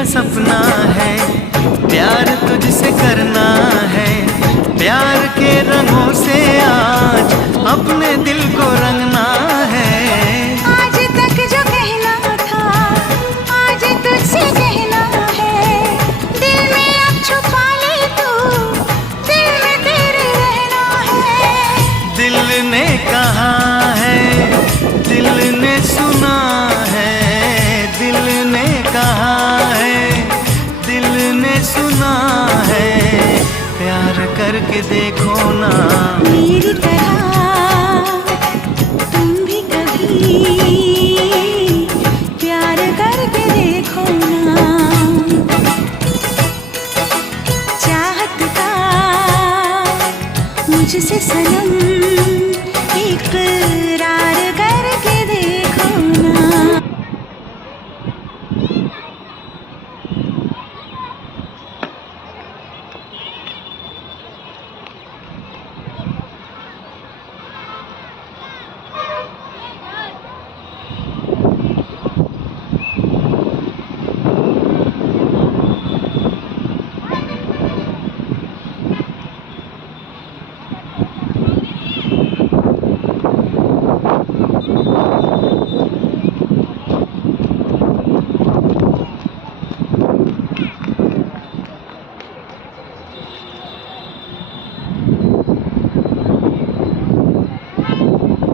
का सपना है, प्यार तुझसे करना है। प्यार के रंगों से आज अपने दिल को रंगना है। आज तक जो कहना था आज तुझसे कहना है। दिल में अब छुपा ले तू, दिल में तेरे रहना है। दिल ने कहा है, दिल ने सुना है। दिल ने कहा है, दिल ने सुना है। प्यार करके देखो ना मेरी